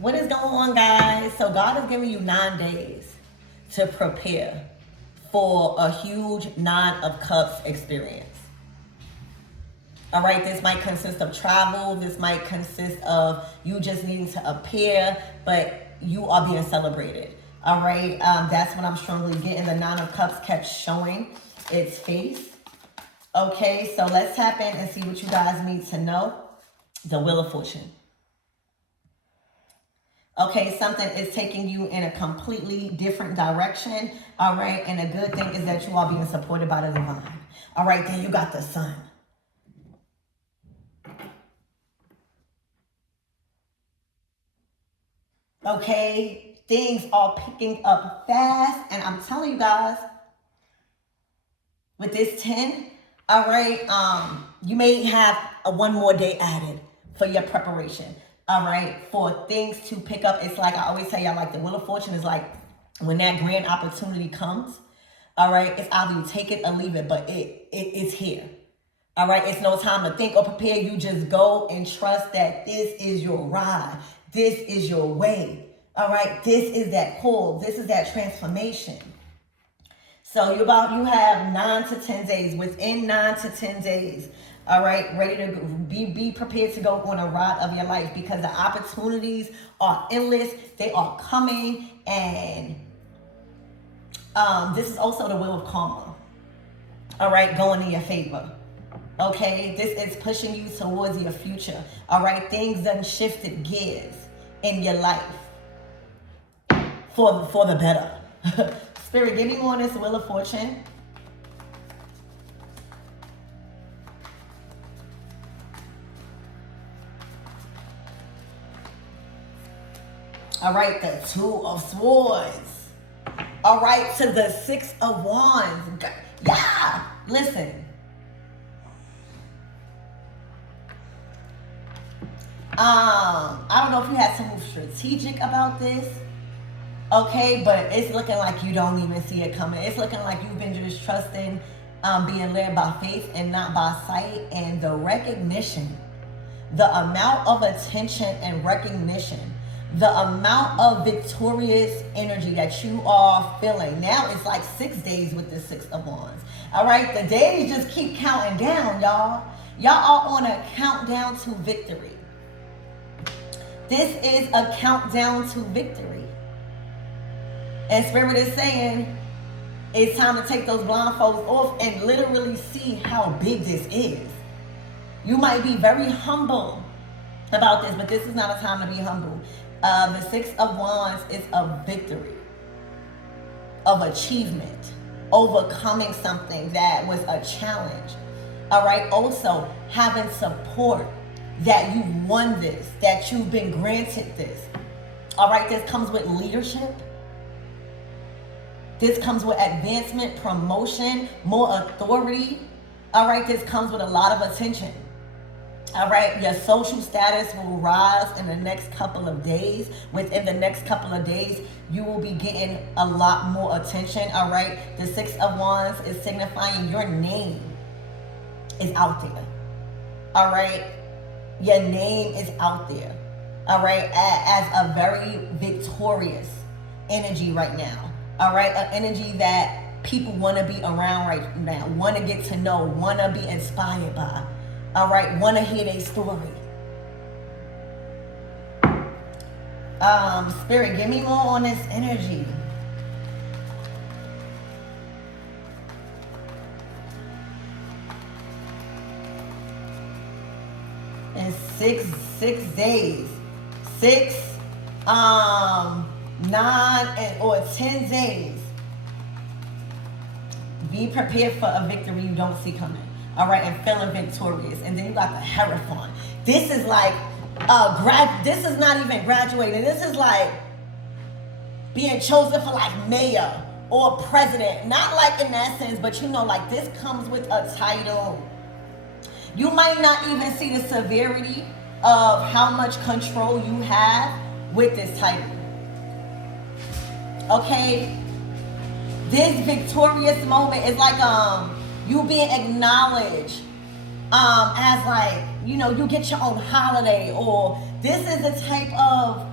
What is going on, guys? So God is giving you 9 days to prepare for a huge Nine of Cups experience. All right, this might consist of travel. This might consist of you just needing to appear, but you are being celebrated. All right, that's what I'm strongly getting. The Nine of Cups kept showing its face. Okay, so let's tap in and see what you guys need to know. The Wheel of Fortune. Okay, something is taking you in a completely different direction. All right, and a good thing is that you are being supported by the divine. All right, then you got the Sun. Okay, things are picking up fast, and I'm telling you guys, with this 10, all right, you may have one more day added for your preparation. All right, for things to pick up. It's like I always tell y'all, like the Wheel of Fortune is like when that grand opportunity comes. All right, it's either you take it or leave it, but it's here. All right, it's no time to think or prepare. You just go and trust that this is your ride. This is your way. All right, this is that call. This is that transformation. So you have 9 to 10 days. Within 9 to 10 days, all right, ready to be prepared to go on a ride of your life, because the opportunities are endless. They are coming, and this is also the wheel of karma. All right, going in your favor. Okay, this is pushing you towards your future. All right, things done shifted gears in your life for the better. Spirit, give me more on this Wheel of Fortune. All right, the Two of Swords. All right, to the Six of Wands. Yeah, listen. I don't know if you had to move strategic about this. Okay, but it's looking like you don't even see it coming. It's looking like you've been just trusting, being led by faith and not by sight. And the recognition, the amount of attention and recognition, the amount of victorious energy that you are feeling. Now it's like 6 days with the Six of Wands. All right, the days just keep counting down, y'all. Y'all are on a countdown to victory. This is a countdown to victory. And Spirit is saying it's time to take those blindfolds off and literally see how big this is. You might be very humble about this, but this is not a time to be humble. The Six of Wands is a victory of achievement, overcoming something that was a challenge. All right, also having support that you won this, that you've been granted this. All right, this comes with leadership. This comes with advancement, promotion, more authority. All right, this comes with a lot of attention. All right, your social status will rise in the next couple of days. Within the next couple of days, you will be getting a lot more attention. All right, the Six of Wands is signifying your name is out there. All right, your name is out there. All right, as a very victorious energy right now. All right, an energy that people want to be around right now, want to get to know, want to be inspired by. All right, want to hear their story. Spirit, give me more on this energy. In six days, 9 or 10 days, be prepared for a victory you don't see coming. All right, and feeling victorious. And then you got the Hierophant. This is like this is not even graduating. This is like being chosen for like mayor or president. Not like in that sense, but you know, like this comes with a title. You might not even see the severity of how much control you have with this title. Okay, this victorious moment is like you being acknowledged as like, you know, you get your own holiday, or this is a type of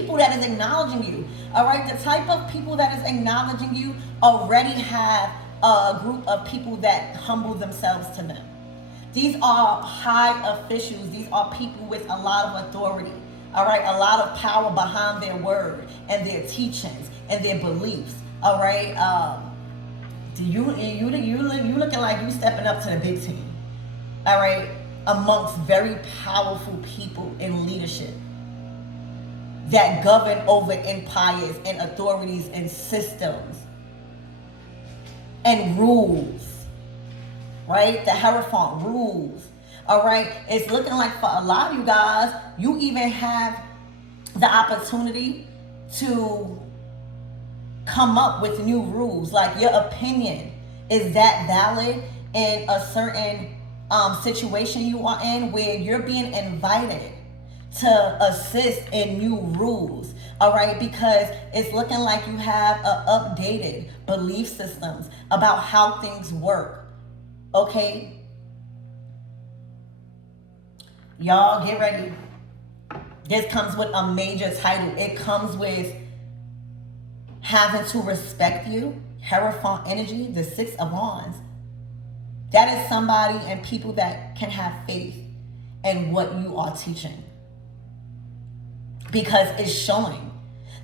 people that is acknowledging you. All right, the type of people that is acknowledging you already have a group of people that humble themselves to them. These are high officials. These are people with a lot of authority. All right, a lot of power behind their word and their teachings and their beliefs. All right, you looking like you stepping up to the big team. All right, amongst very powerful people in leadership that govern over empires and authorities and systems and rules. Right? The Hierophant rules. All right? It's looking like for a lot of you guys, you even have the opportunity to come up with new rules. Like your opinion is that valid in a certain situation you are in where you're being invited to assist in new rules. All right, because it's looking like you have updated belief systems about how things work. Okay, y'all get ready. This comes with a major title. It comes with having to respect you. Hierophant energy, the Six of Wands. That is somebody and people that can have faith in what you are teaching, because it's showing.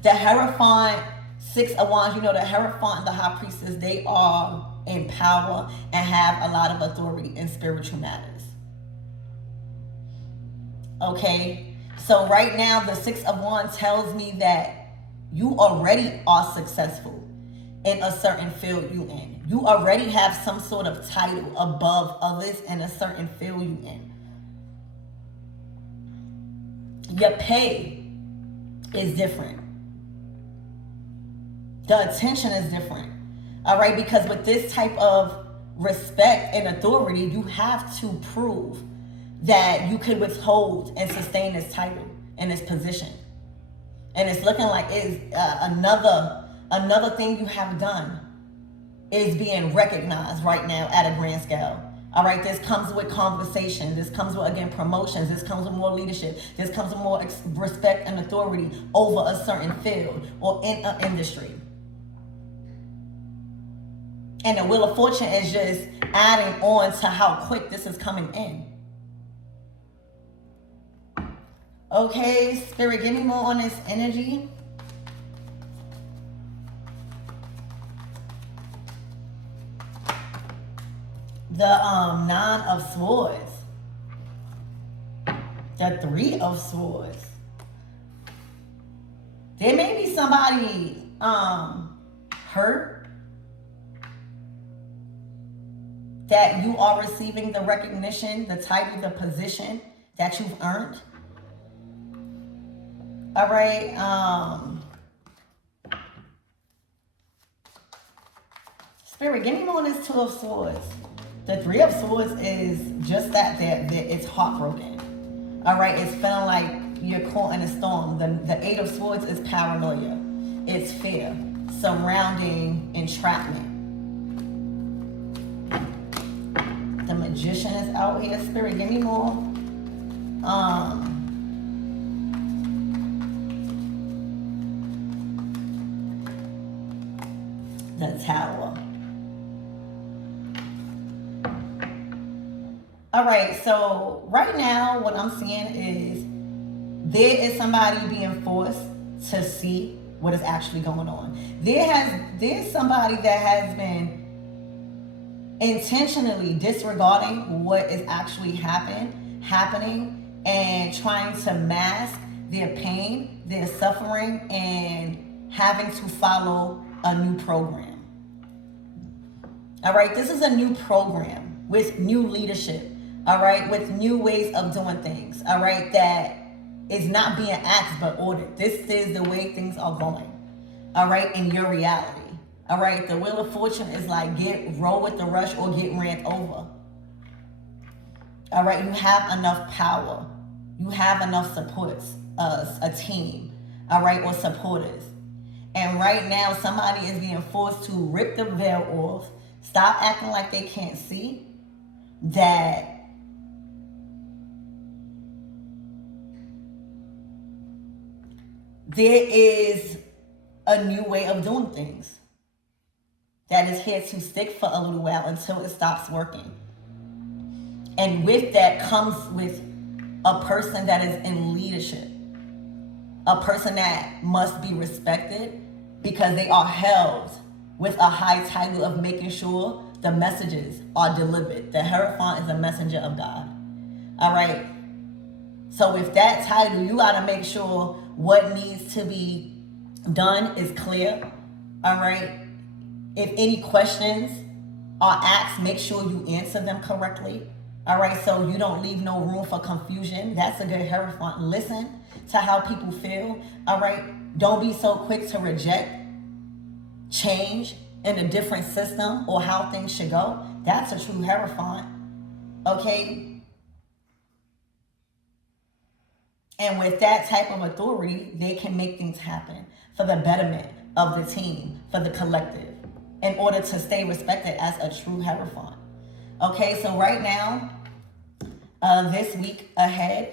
The Hierophant, Six of Wands, you know, the Hierophant and the High Priestess, they are in power and have a lot of authority in spiritual matters. Okay, so right now the Six of Wands tells me that you already are successful in a certain field you in. You already have some sort of title above others in a certain field you in. Your pay is different. The attention is different. All right, because with this type of respect and authority, you have to prove that you could withhold and sustain this title and this position. And it's looking like it's another thing you have done is being recognized right now at a grand scale. All right, this comes with conversation. This comes with, again, promotions. This comes with more leadership. This comes with more respect and authority over a certain field or in an industry. And the Wheel of Fortune is just adding on to how quick this is coming in. Okay, Spirit, give me more on this energy. The Nine of Swords. The Three of Swords. There may be somebody hurt that you are receiving the recognition, the title, the position that you've earned. All right. Spirit, give me more on this Two of Swords. The Three of Swords is just that it's heartbroken. All right. It's feeling like you're caught in a storm. The Eight of Swords is paranoia. It's fear surrounding entrapment. The Magician is out here. Spirit, give me more. The Tower. All right, so right now what I'm seeing is there is somebody being forced to see what is actually going on. There's somebody that has been intentionally disregarding what is actually happening and trying to mask their pain, their suffering, and having to follow a new program. All right, this is a new program with new leadership, all right, with new ways of doing things, all right, that is not being asked but ordered. This is the way things are going, all right, in your reality. All right, the Wheel of Fortune is like roll with the rush or get ran over. All right, you have enough power. You have enough supports, a team, all right, or supporters. And right now, somebody is being forced to rip the veil off, stop acting like they can't see that there is a new way of doing things that is here to stick for a little while until it stops working. And with that comes with a person that is in leadership, a person that must be respected because they are held with a high title of making sure the messages are delivered. The Hierophant is a messenger of God. All right. So with that title, you got to make sure what needs to be done is clear. All right. If any questions are asked, make sure you answer them correctly. All right. So you don't leave no room for confusion. That's a good Hierophant. Listen to how people feel. All right. Don't be so quick to reject change in a different system or how things should go. That's a true Hierophant. Okay. And with that type of authority, they can make things happen for the betterment of the team, for the collective, in order to stay respected as a true Hierophant. Okay, so right now, this week ahead,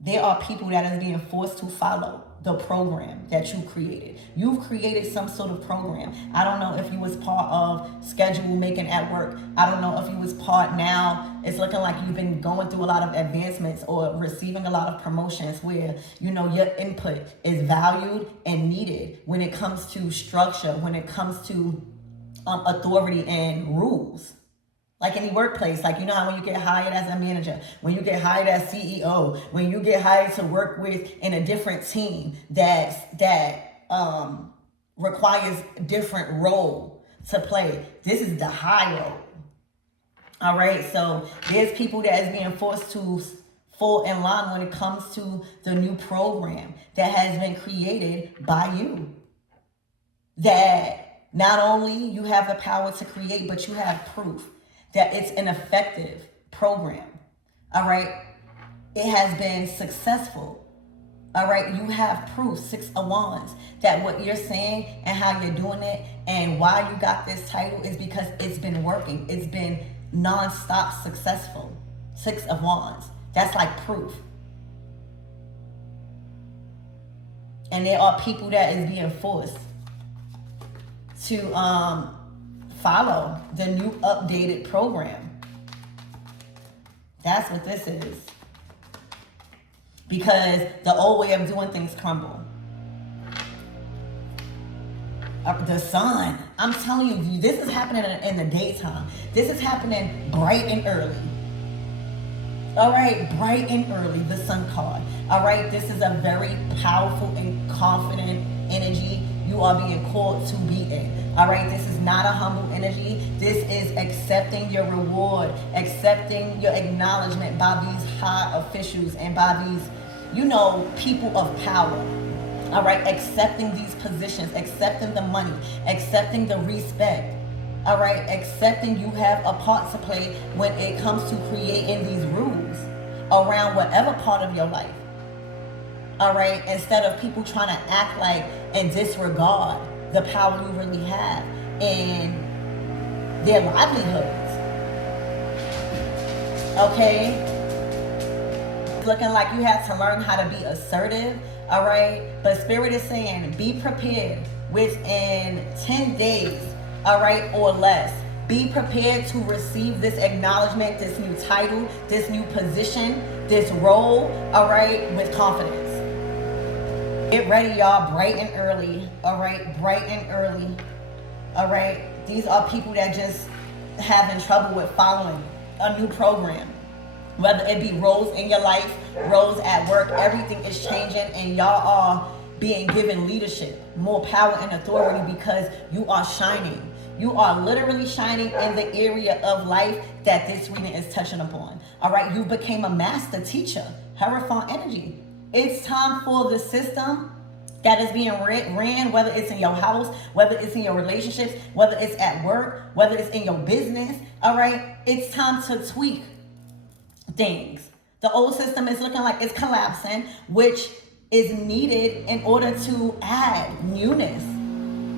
there are people that are being forced to follow the program that you created. You've created some sort of program. I don't know if you was part of schedule making at work. I don't know if you was part now. It's looking like you've been going through a lot of advancements or receiving a lot of promotions where, you know, your input is valued and needed when it comes to structure, when it comes to authority and rules. Like any workplace, like you know how when you get hired as a manager, when you get hired as CEO, when you get hired to work with in a different team that requires different role to play. This is the high role. All right, so there's people that is being forced to fall in line when it comes to the new program that has been created by you. That not only you have the power to create, but you have proof that it's an effective program. All right. It has been successful. All right. You have proof, 6 of Wands, that what you're saying and how you're doing it and why you got this title is because it's been working. It's been nonstop successful. 6 of Wands. That's like proof. And there are people that is being forced to follow the new updated program. That's what this is. Because the old way of doing things crumble. The sun, I'm telling you, this is happening in the daytime. This is happening bright and early. All right, bright and early, the sun card. All right, this is a very powerful and confident energy you are being called to be in. All right, this is not a humble energy. This is accepting your reward, accepting your acknowledgement by these high officials and by these, you know, people of power. All right, accepting these positions, accepting the money, accepting the respect. All right, accepting you have a part to play when it comes to creating these rules around whatever part of your life. All right, instead of people trying to act like and disregard the power you really have in their livelihoods. Okay? It's looking like you have to learn how to be assertive, all right? But Spirit is saying be prepared within 10 days, all right, or less. Be prepared to receive this acknowledgement, this new title, this new position, this role, all right, with confidence. Get ready, y'all, bright and early, all right, bright and early, all right. These are people that just having trouble with following a new program. Whether it be roles in your life, roles at work, everything is changing and y'all are being given leadership, more power and authority because you are shining. You are literally shining in the area of life that this reading is touching upon. All right, you became a master teacher, Hierophant energy. It's time for the system that is being ran, whether it's in your house, whether it's in your relationships, whether it's at work, whether it's in your business. All right, it's time to tweak things. The old system is looking like it's collapsing, which is needed in order to add newness.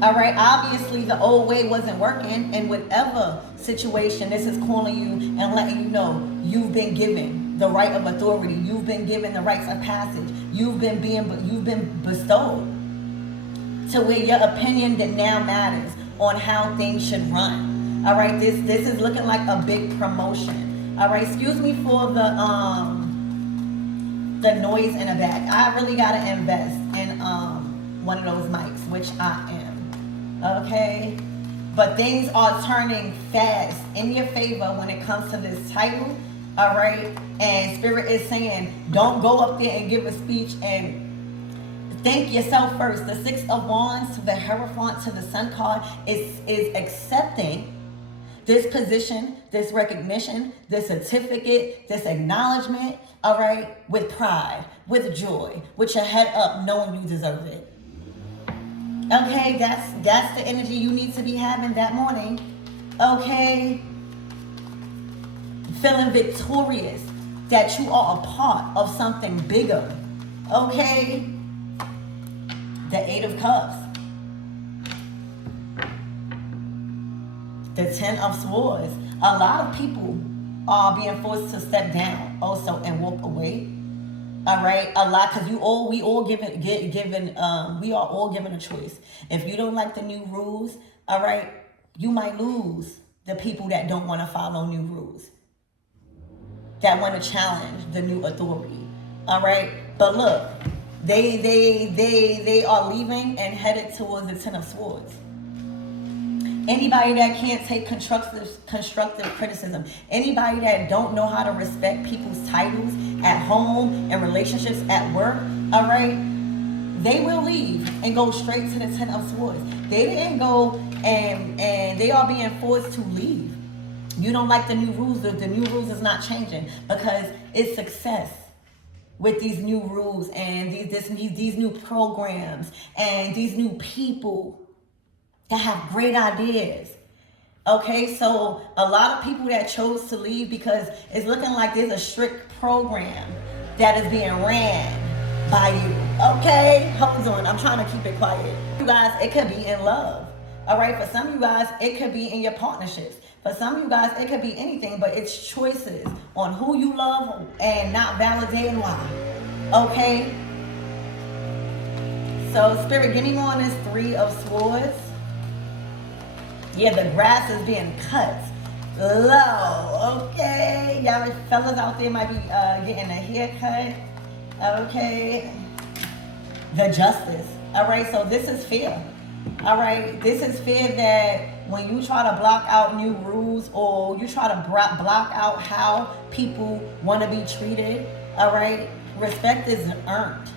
All right, obviously the old way wasn't working, and whatever situation this is calling you and letting you know you've been given the right of authority. You've been given the rites of passage. You've been bestowed to where your opinion that now matters on how things should run. All right, this is looking like a big promotion. All right, excuse me for the noise in the back. I really gotta invest in one of those mics, which I am. Okay, but things are turning fast in your favor when it comes to this title. All right, and Spirit is saying, don't go up there and give a speech and think yourself first. The Six of Wands to the Hierophant to the Sun card is accepting this position, this recognition, this certificate, this acknowledgement, all right, with pride, with joy, with your head up, knowing you deserve it. Okay, that's the energy you need to be having that morning. Okay, feeling victorious that you are a part of something bigger. Okay, the Eight of Cups, the Ten of Swords. A lot of people are being forced to step down also and walk away. All right, a lot, because we are all given a choice. If you don't like the new rules, all right, you might lose the people that don't want to follow new rules, that want to challenge the new authority. All right, but look, they are leaving and headed towards the Ten of Swords. Anybody that can't take constructive criticism, anybody that don't know how to respect people's titles at home and relationships at work, all right, they will leave and go straight to the Ten of Swords. They didn't go and they are being forced to leave. You don't like the new rules. The new rules is not changing because it's success with these new rules and these new programs and these new people that have great ideas. Okay, so a lot of people that chose to leave because it's looking like there's a strict program that is being ran by you. Okay, hold on, I'm trying to keep it quiet. You guys, it could be in love. All right, for some of you guys, it could be in your partnerships. For some of you guys, it could be anything, but it's choices on who you love and not validating why. Okay, so Spirit, give me more on this Three of Swords. Yeah, the grass is being cut low. Okay, y'all fellas out there might be getting a haircut. Okay, the Justice. All right, so this is fear. All right, this is fear that when you try to block out new rules or you try to block out how people want to be treated, all right, respect is earned.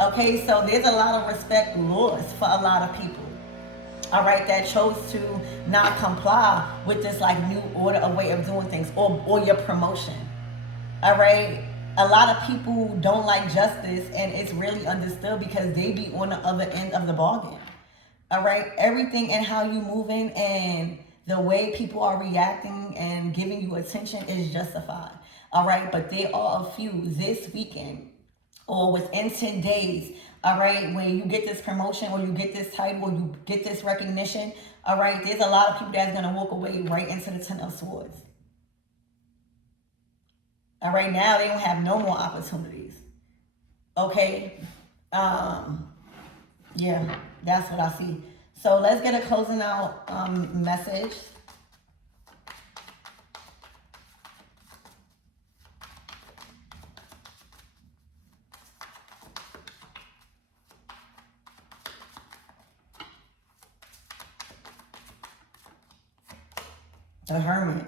Okay, so there's a lot of respect lost for a lot of people. All right, that chose to not comply with this like new order of way of doing things or your promotion. All right, a lot of people don't like justice, and it's really understood because they be on the other end of the bargain. All right, everything and how you moving and the way people are reacting and giving you attention is justified. All right, but there are a few this weekend or within 10 days, all right, when you get this promotion or you get this title or you get this recognition, all right, there's a lot of people that's going to walk away right into the Ten of Swords. All right, now they don't have no more opportunities. Okay, yeah, that's what I see. So let's get a closing out message. The Hermit,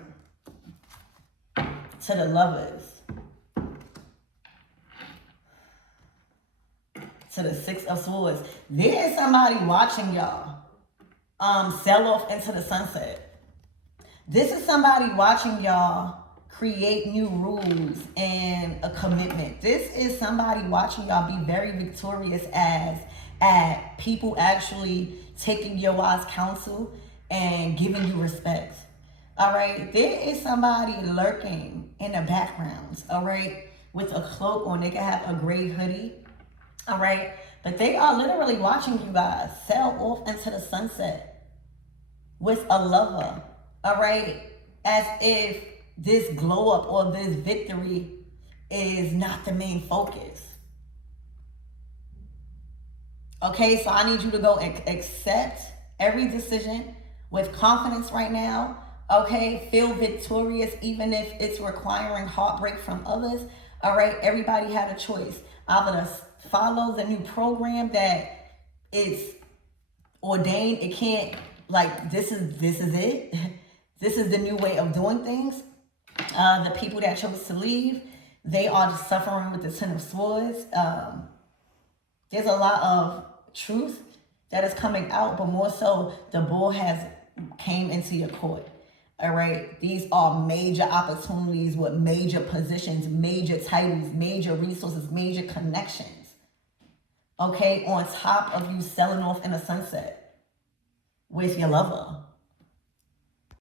to the Lovers, to the Six of Swords. There is somebody watching y'all sell off into the sunset. This is somebody watching y'all create new rules and a commitment. This is somebody watching y'all be very victorious at people actually taking your wise counsel and giving you respect. All right, there is somebody lurking in the backgrounds, all right, with a cloak on. They can have a gray hoodie, all right, but they are literally watching you guys sail off into the sunset with a lover, all right, as if this glow up or this victory is not the main focus. Okay, so I need you to go accept every decision with confidence right now. Okay, feel victorious even if it's requiring heartbreak from others. All right, everybody had a choice. Either to follow the new program that is ordained. It can't, like, this is it. This is the new way of doing things. The people that chose to leave, they are just suffering with the Ten of Swords. There's a lot of truth that is coming out, but more so the bull has came into your court. All right, these are major opportunities with major positions, major titles, major resources, major connections. Okay, on top of you selling off in a sunset with your lover.